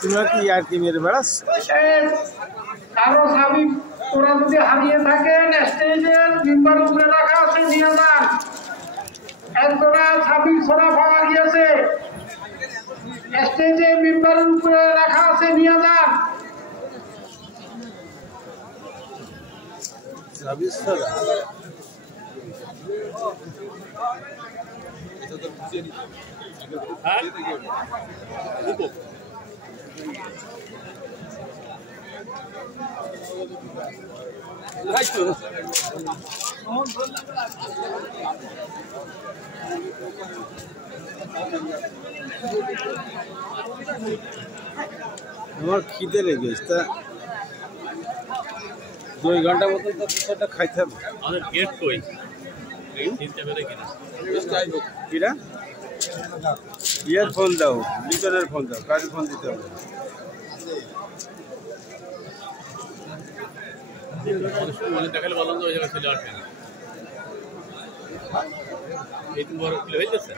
তোমরা কি আর কি মেরে বেড়াস? কারো চাবি তোরা যদি হারিয়ে থাকেন স্টেজের মেম্বার উপরে রাখা আছে, নিয়ে যান। একজনা চাবি ছোড়া পাওয়া গিয়েছে, স্টেজে মেম্বারের উপরে রাখা আছে, নিয়ে যান। চাবি ছোড়া আমার খিদে লেগেছে, তা 2 ঘন্টা মতো তো কিছুটা খাইতে হবে। আমাদের গেট কই চিনতে পেরে কিনা কিরা ইয়ার ফোন দাও, লিটনের ফোন দাও, কার ফোন দিতে হবে? দেখালে বললাম তো ওই জায়গায় ছিল আটকে এই তুমি বড় হয়ে যাচ্ছে